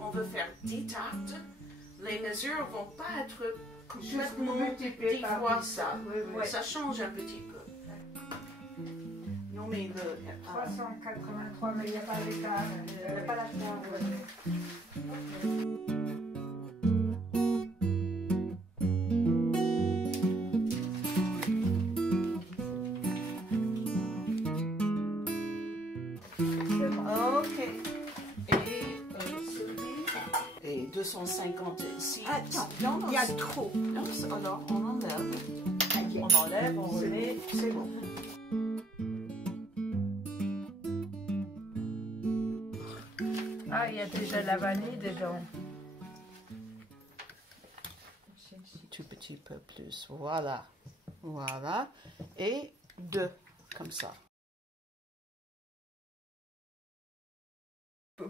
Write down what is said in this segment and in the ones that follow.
on veut faire 10 tartes, les mesures ne vont pas être complètement 10 fois ça. Oui. Ça change un petit peu. Non, mais le... 383, mais il n'y a pas l'état. Il n'y a pas la table. Ok. Et celui... Et 250 ici. Attends, non, il y a trop. Non, alors on enlève. On enlève, on remet, c'est bon. Ah, il y a déjà la vanille dedans. Tout petit peu plus. Voilà. Voilà. Et 2, comme ça.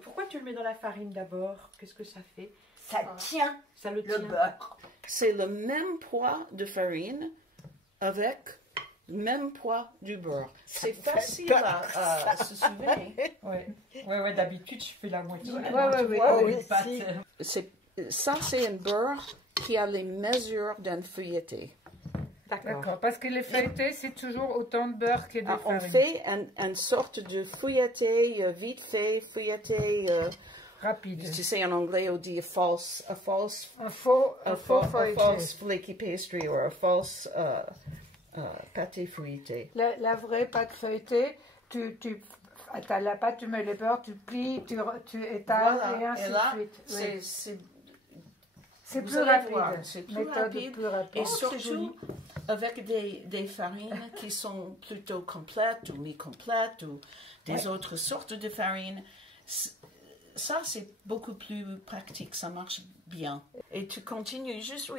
Pourquoi tu le mets dans la farine d'abord? Qu'est-ce que ça fait? Ça tient Ça le le tient. beurre. C'est le même poids de farine avec le même poids du beurre. C'est facile à se souvenir. Ouais, d'habitude, je fais la moitié. Ça, c'est un beurre qui a les mesures d'un feuilleté. D'accord, parce que les feuilletés, c'est toujours autant de beurre que de farine. On fait une sorte de feuilleté vite fait, feuilleté rapide. Tu sais, en anglais, on dit faux flaky pastry ou un false pâté feuilleté. La vraie pâte feuilletée, tu as la pâte, tu mets le beurre, tu plies, tu étales Voilà. et ainsi là, de suite. C'est vous plus allez rapide. voir, c'est plus Méthode rapide. plus rapide. Et surtout avec des farines qui sont plutôt complètes ou mi-complètes ou des autres sortes de farines. Ça, c'est beaucoup plus pratique, ça marche bien. Et tu continues juste,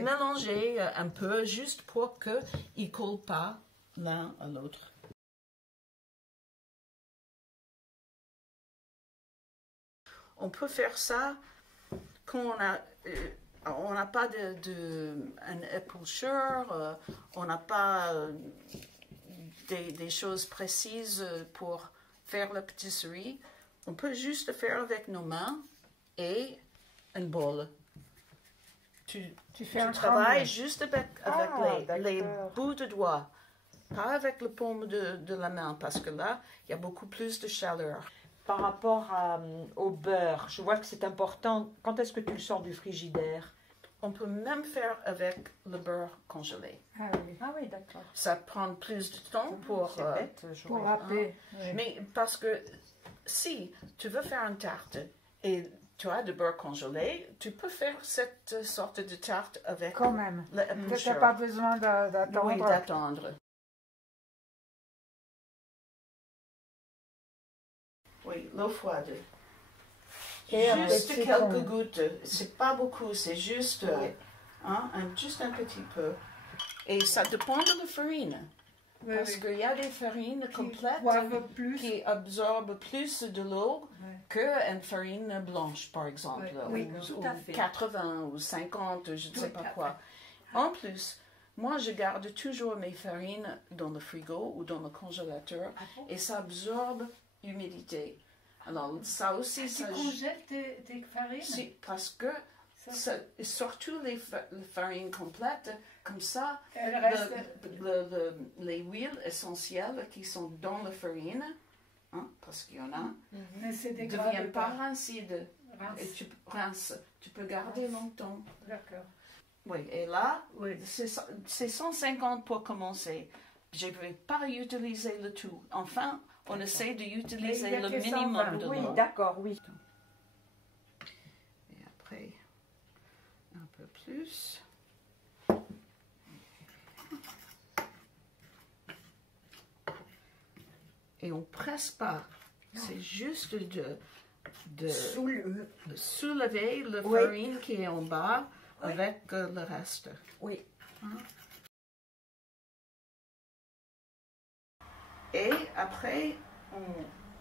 mélanger un peu, juste pour qu'ils ne collent pas l'un à l'autre. On peut faire ça quand on n'a pas un éplucheur, on n'a pas des choses précises pour faire la pâtisserie. On peut juste le faire avec nos mains et un bol. Tu travailles juste avec les bouts de doigts, pas avec le paume de la main, parce que là, il y a beaucoup plus de chaleur. Par rapport au beurre, je vois que c'est important. Quand est-ce que tu le sors du frigidaire? On peut même faire avec le beurre congelé. Ah oui, d'accord. Ça prend plus de temps pour râper. Mais parce que si tu veux faire une tarte et tu as du beurre congelé, tu peux faire cette sorte de tarte avec quand même. Tu n'as pas besoin d'attendre. Oui, d'attendre. Oui, l'eau froide. Et juste quelques gouttes. C'est pas beaucoup, c'est juste, juste un petit peu. Et ça dépend de la farine. Parce qu'il y a des farines complètes qui absorbent plus de l'eau qu'une farine blanche, par exemple. Ou 80 ou 50, je ne sais pas quoi. En plus, moi, je garde toujours mes farines dans le frigo ou dans le congélateur et ça absorbe l'humidité. Alors, ça aussi, tu congèles tes farines? Si, parce que surtout les farines complètes, comme ça, les huiles essentielles qui sont dans la farine, parce qu'il y en a, ne deviennent pas rancides. Et tu peux garder longtemps. D'accord. Oui, et là, c'est 150 pour commencer. Je ne vais pas utiliser le tout. Enfin, on essaie d'utiliser le minimum de l'eau. Oui, d'accord, oui. Et après, un peu plus. Et on ne presse pas. C'est juste de soulever la farine qui est en bas avec le reste. Oui. Et après,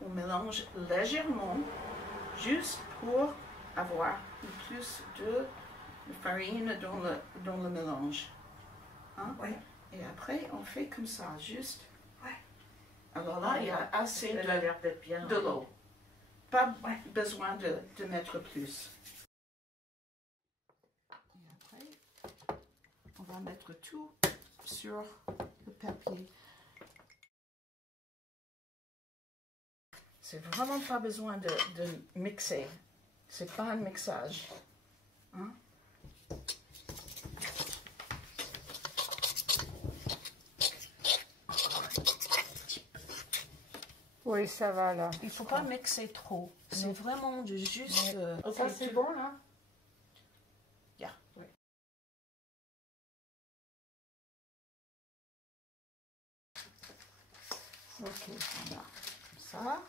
on mélange légèrement, juste pour avoir plus de farine dans le mélange. Et après, on fait comme ça, juste. Alors là, il y a assez de l'eau. pas besoin de mettre plus. Et après, on va mettre tout sur le papier. C'est vraiment pas besoin de mixer. C'est pas un mixage. Hein? Oui, ça va là. Il faut pas mixer trop. C'est vraiment de juste... Okay, ça c'est bon là? Yeah. Oui. Ok, on a ça.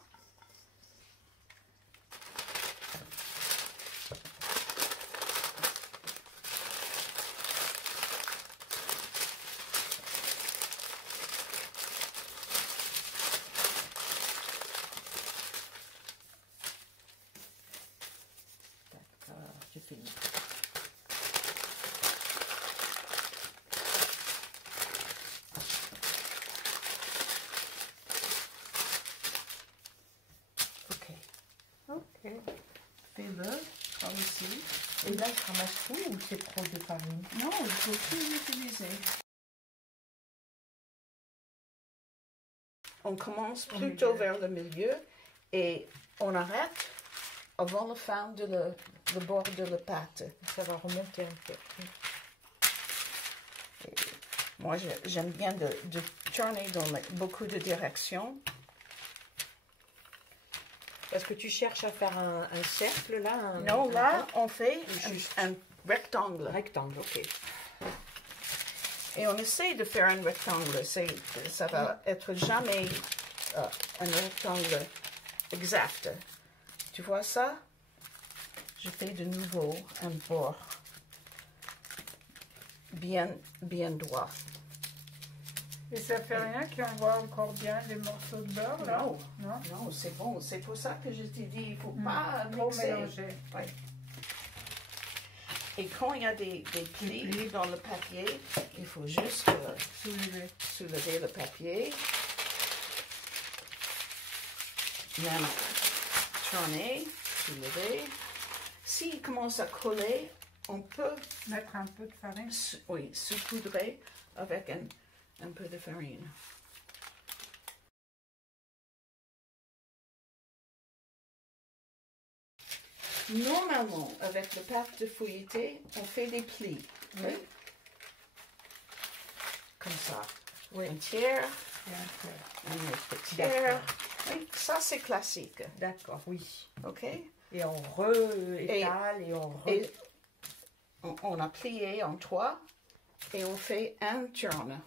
J'ai fini. Ok. Ok. Fais-le, toi aussi. Et là, je ramasse tout ou c'est trop de farine? Non, il faut tout utiliser. On commence plutôt vers le milieu et on arrête avant la fin de le bord de la pâte. Ça va remonter un peu. Et moi, j'aime bien de tourner dans beaucoup de directions. Parce que tu cherches à faire un cercle là? Non, là, on fait Juste. un rectangle. Rectangle, ok. Et on essaie de faire un rectangle. Ça va être jamais un rectangle exact. Tu vois ça? Je fais de nouveau un bord bien droit. Et ça fait rien qu'on voit encore bien les morceaux de beurre là? Non, Non? non, c'est bon. C'est pour ça que je t'ai dit, il ne faut pas Trop mixer. mélanger. Ouais. Et quand il y a des plis dans le papier, il faut juste soulever le papier. Même tourner, soulever. S'il commence à coller, on peut Mettre un peu de farine. saupoudrer avec un peu de farine. Normalement, avec le pâte de feuilleté, on fait des plis. Oui. Comme ça. Oui. Un tiers, Et un peu. un autre tiers. Oui, ça c'est classique. D'accord, oui. OK? Et on re-étale et on Et on a plié en 3 et on fait un turn.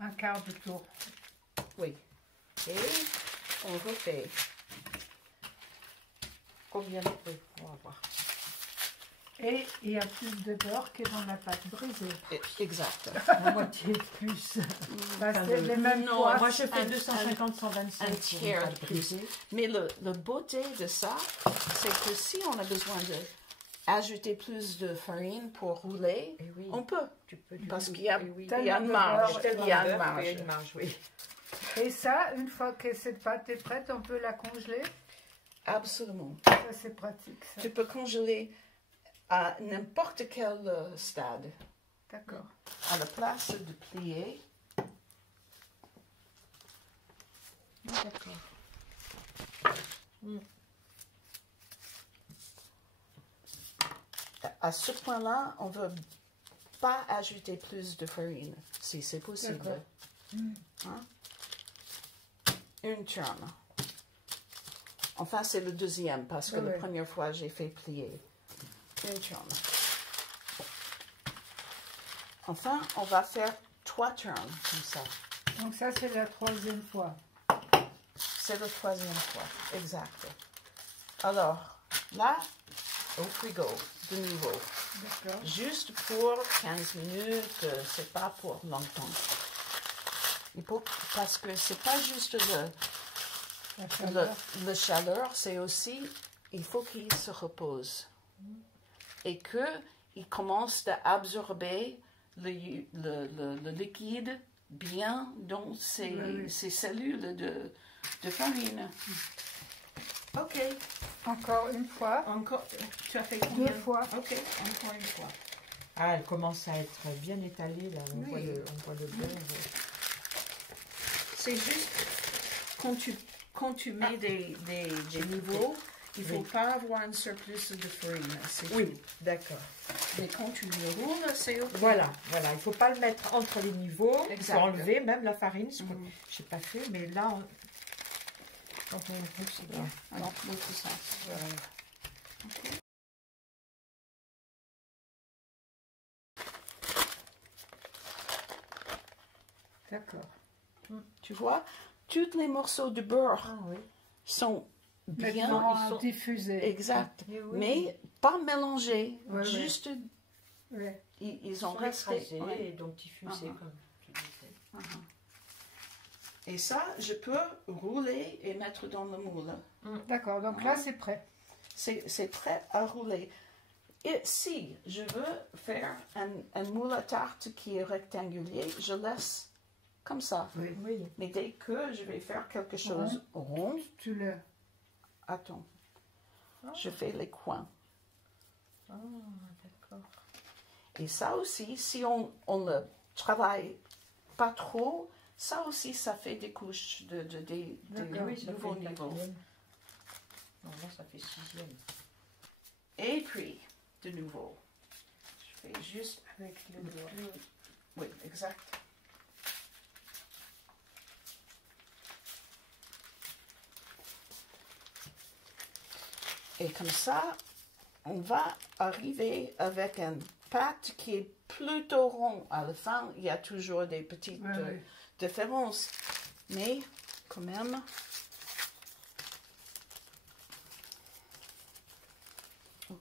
Un quart de tour. Oui. Et on refait. Combien de peu? On va voir. Et il y a plus de beurre que dans la pâte brisée. Exact. La moitié de plus. Parce que les mêmes non, poids. Moi, je fais Un 250-125. un tiers de plus. Mais la beauté de ça, c'est que si on a besoin d'ajouter plus de farine pour rouler, Et oui, on peut. tu peux. Parce qu'il y a, Et oui. il y a une marge. Tellement Il y a de une beurre marge. qu'il y a une marge, oui. Et ça, une fois que cette pâte est prête, on peut la congeler. Absolument. Ça, c'est pratique. Ça. Tu peux congeler à n'importe quel stade. D'accord. À la place de plier. D'accord. À ce point-là, on ne veut pas ajouter plus de farine, si c'est possible. D'accord. Hein? Une turn. Enfin, c'est le deuxième, parce que Oui, la oui. première fois, j'ai fait plier. Une turn. Enfin, on va faire 3 turns, comme ça. Donc ça, c'est la troisième fois. C'est la troisième fois, exact. Alors, là, au frigo, de nouveau. D'accord. Juste pour 15 minutes, c'est pas pour longtemps. Il faut, parce que c'est pas juste La chaleur. le chaleur, c'est aussi, il faut qu'il se repose. Et qu'il commence à absorber le liquide bien dans ses cellules de farine. Ok. Encore une fois. Encore. Tu as fait combien? 2 fois. Ok, encore une fois. Ah, elle commence à être bien étalée là. On voit le beurre. C'est juste quand tu mets des niveaux, il ne faut pas avoir un surplus de farine. Oui, d'accord. Mais quand tu le roules, c'est ok. Voilà, il ne faut pas le mettre entre les niveaux. Il Exact. faut enlever même la farine. Je n'ai pas fait, mais là, quand on roule, c'est bien. Alors, l'autre sens. Ok. D'accord. Tu vois, tous les morceaux de beurre Ah oui. sont bien Maintenant, diffusés. exact, Oui. mais pas mélangés. Ouais, juste, Ouais. ils ont resté. écrasés Ouais. et donc diffusés comme tu disais. Et ça, je peux rouler et mettre dans le moule. D'accord, donc là, c'est prêt. C'est prêt à rouler. Et si je veux faire un moule à tarte qui est rectangulaire, je laisse comme ça. Oui. Mais dès que je vais faire quelque chose rond, Tu le... attends, je fais les coins. Ah, d'accord. Et ça aussi, si on le travaille pas trop, ça aussi, ça fait des couches des Oui, ça nouveaux fait niveaux. 4e. Non, là, ça fait 6e. Et puis, de nouveau, je fais juste Avec le doigt. oui, exact. Et comme ça, on va arriver avec une pâte qui est plutôt ronde. À la fin, il y a toujours des petites différences. Mais, quand même, ok.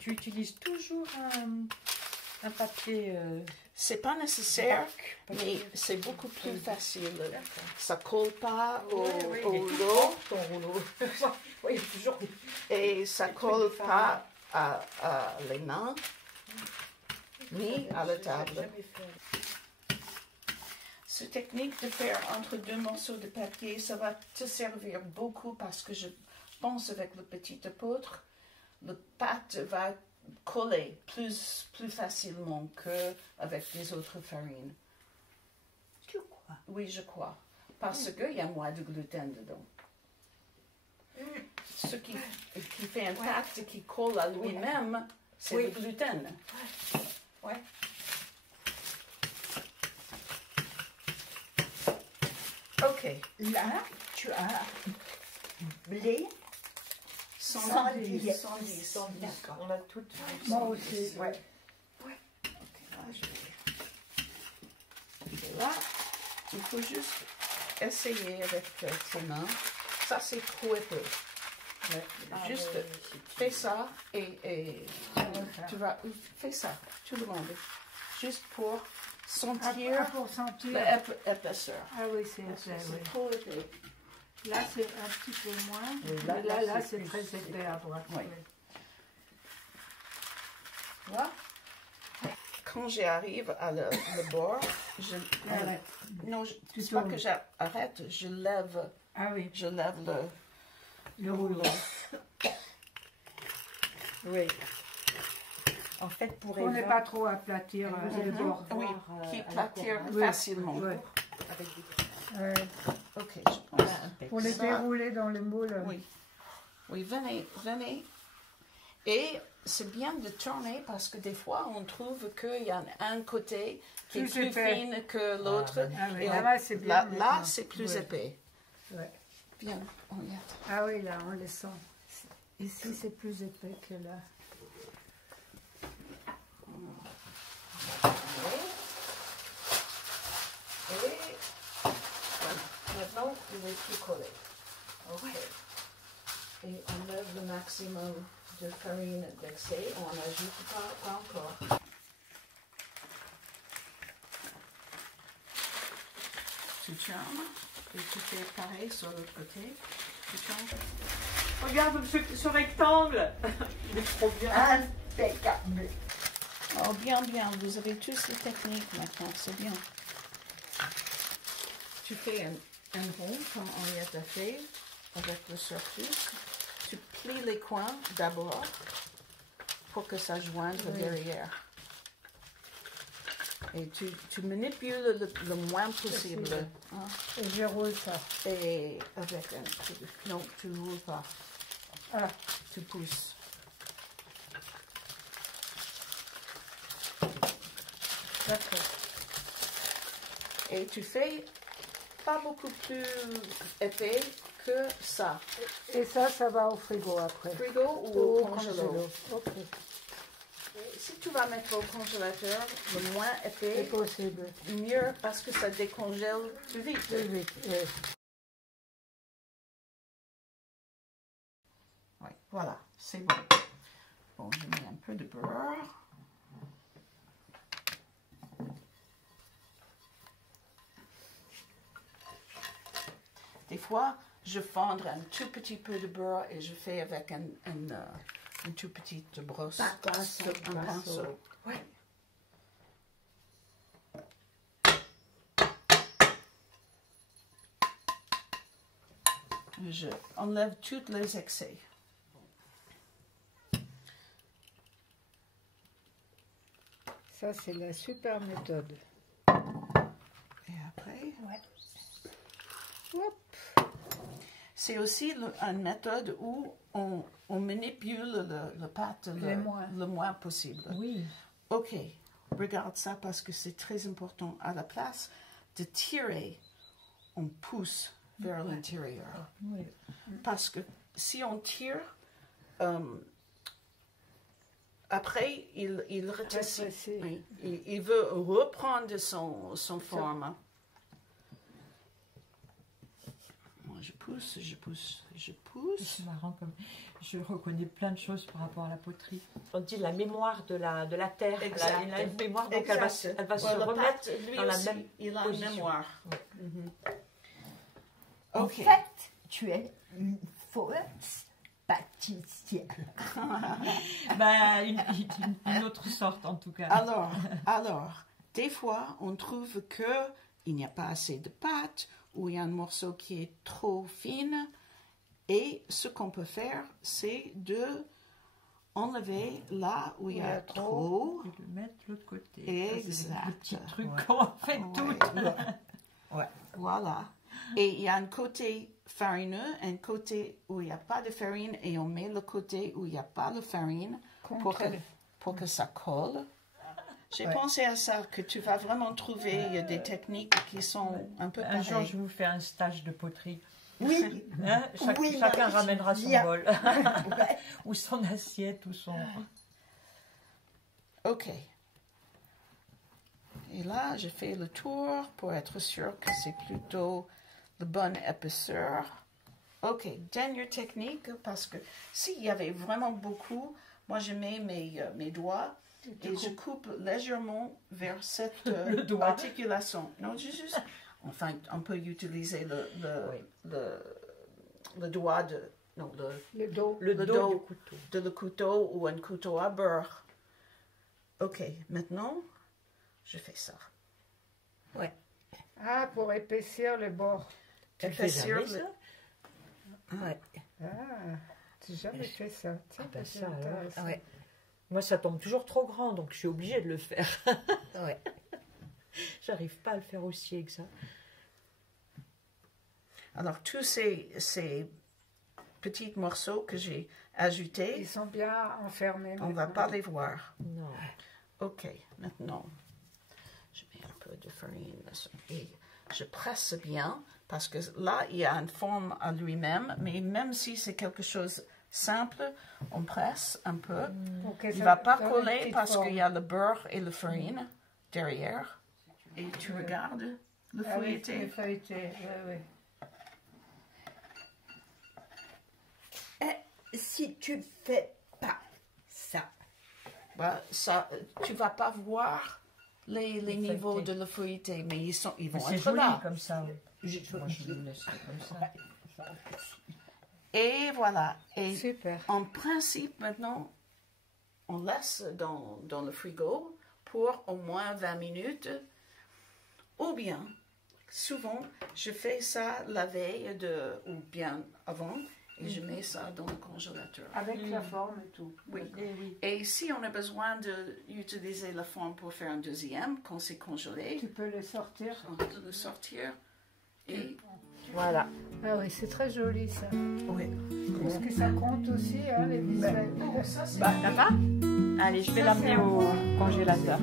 Tu utilises toujours un papier... C'est pas nécessaire, mais c'est beaucoup plus facile. Ça colle pas au rouleau ton rouleau. Oui, il y a toujours des... et ça colle pas à les mains ni à la table. Cette technique de faire entre deux morceaux de papier, ça va te servir beaucoup parce que je pense avec le petit apôtre, la pâte va coller plus facilement qu'avec les autres farines. Tu crois? Oui, je crois. Parce qu'il y a moins de gluten dedans. Ce qui fait un pâte qui colle à lui-même, c'est le gluten. Ouais. Ok. Là, tu as blé. 110. 110. On a toutes... Moi aussi. Ouais. Et là, il faut juste essayer avec tes mains. Ça, c'est trop épais. Juste fais ça et tu vas... Fais ça, tout le monde. Juste pour sentir Pour sentir. l'épaisseur. Ah oui, c'est C'est trop épais. Là, c'est un petit peu moins. Oui, Mais là, là, c'est c'est plus très épais. épais à droite. Oui. Voilà. Quand j'arrive à le bord, Arrête. non, Tu c'est pas tournes. que j'arrête, je lève Ah oui, le le rouleau. Oui. En fait, pour Pour ne pas trop aplatir le bord. Oui, qui platire Oui. facilement. Ouais. Avec des... Ok, je pense. Pour les Ça, dérouler dans le moule. Oui. Oui, venez. Et c'est bien de tourner parce que des fois, on trouve qu'il y a un côté qui est Plus plus épais. fine que l'autre. Ah oui, Et là, c'est bien. là, maintenant. c'est plus Ouais. épais. Ouais. Bien, on y est. Ah oui, là, on les sent. Ici, c'est plus épais que là. Et voilà. Maintenant, il est tout collé. Ok. Et on lève le maximum de farine d'excès. On n'ajoute pas encore. Tu tournes. Et tu fais pareil sur l'autre côté. Tu tournes. Regarde ce rectangle. Il est trop bien. Impeccable. Oh, bien. Vous avez tous les techniques maintenant. C'est bien. Tu fais un rond comme Henriette a fait avec le surtus. Tu plies les coins d'abord pour que ça joigne derrière. Et tu manipules le moins possible. Hein? Et je roule ça. Et avec un... Non, tu ne roules pas. Ah. Tu pousses. D'accord. Et tu fais pas beaucoup plus épais que ça. Et ça va au frigo après. Frigo ou au congélateur. Ok. Si tu vas mettre au congélateur, le moins épais C'est possible. mieux parce que ça décongèle plus vite. Plus vite. Oui, voilà, c'est bon. Bon, je mets un peu de beurre. Des fois, je fondre un tout petit peu de beurre et je fais avec une tout petite brosse. Un pinceau. Oui. Je enlève tous les excès. Ça, c'est la super méthode. Et après, Hop. c'est aussi une méthode où on manipule le pâte le moins possible. Oui. Ok, regarde ça parce que c'est très important. À la place de tirer, on pousse vers l'intérieur. Oui. Parce que si on tire, après, il rétrécit. Oui, il veut reprendre son forme. Moi, je pousse, je pousse, je pousse. C'est marrant comme je reconnais plein de choses par rapport à la poterie. On dit la mémoire de la terre. Exact. Elle a une mémoire, donc Exact. elle va se Le remettre pâte, lui dans la aussi, même il a position. une mémoire. Ouais. En Ok. fait, tu es une fausse pâtissière. Bah, une autre sorte en tout cas. Alors, des fois, on trouve que il n'y a pas assez de pâte ou il y a un morceau qui est trop fine. Et ce qu'on peut faire, c'est de enlever là où il y a trop. Et le mettre de l'autre côté. Exact. Ça, c'est des petits trucs qu'on fait toutes. Ouais. Voilà. Et il y a un côté farineux, un côté où il n'y a pas de farine, et on met le côté où il n'y a pas de farine pour que ça colle. J'ai pensé à ça, que tu vas vraiment trouver des techniques qui sont un peu Un pareilles. jour, je vous fais un stage de poterie. Oui. Hein, Oui, chacun Marie, ramènera son viens. bol. Ouais. Ou son assiette, ou son... Ok. Et là, je fais le tour pour être sûr que c'est plutôt la bonne épaisseur. Ok, dernière technique, parce que s'il y avait vraiment beaucoup, moi je mets mes doigts et je coupe légèrement vers cette Le doigt. articulation. Non, juste, enfin, on peut utiliser le doigt de... Non, Le dos. Le Le dos dos. du couteau. de le couteau ou un couteau à beurre. Ok, maintenant, je fais ça. Ouais. Ah, pour épaissir le bord. Tu le fais Épaissir jamais, ça? Ouais. Ah, j'ai jamais fait ça. Tiens, Ah, bah, c'est ça, alors. intéressant. Ouais. Moi, ça tombe toujours trop grand, donc je suis obligée de le faire. Ouais. J'arrive pas à le faire aussi que ça. Alors, tous ces petits morceaux que j'ai ajoutés, Ils sont bien enfermés. on ne va maintenant. pas les voir. Non. Ok, maintenant, je mets un peu de farine et je presse bien parce que là, il y a une forme à lui-même, mais même si c'est quelque chose simple, on presse un peu. Pour que Il ne ça va pas donne une coller petite parce forme. qu'il y a le beurre et la farine derrière. Et tu regardes le Ah oui, feuilleté. le feuilleté, oui. Si tu fais pas ça, Bah, ça, tu vas pas voir les niveaux feuilleté. de la feuilleté, mais ils vont C'est être joli là. comme ça. je, Moi, je le laisse comme ça. Et voilà. Et Super. en principe, maintenant, on laisse dans le frigo pour au moins 20 minutes. Ou bien, souvent, je fais ça la veille ou bien avant et je mets ça dans le congélateur. Avec la forme et tout. Oui. Eh oui. Et si on a besoin d'utiliser la forme pour faire un deuxième, quand c'est congelé, Tu peux les sortir. on peut le sortir et Voilà. Ah oui, c'est très joli ça. oui. Est-ce que ça compte aussi, hein, les visuels? Ça, c'est Ça va? Allez, je vais l'amener au congélateur.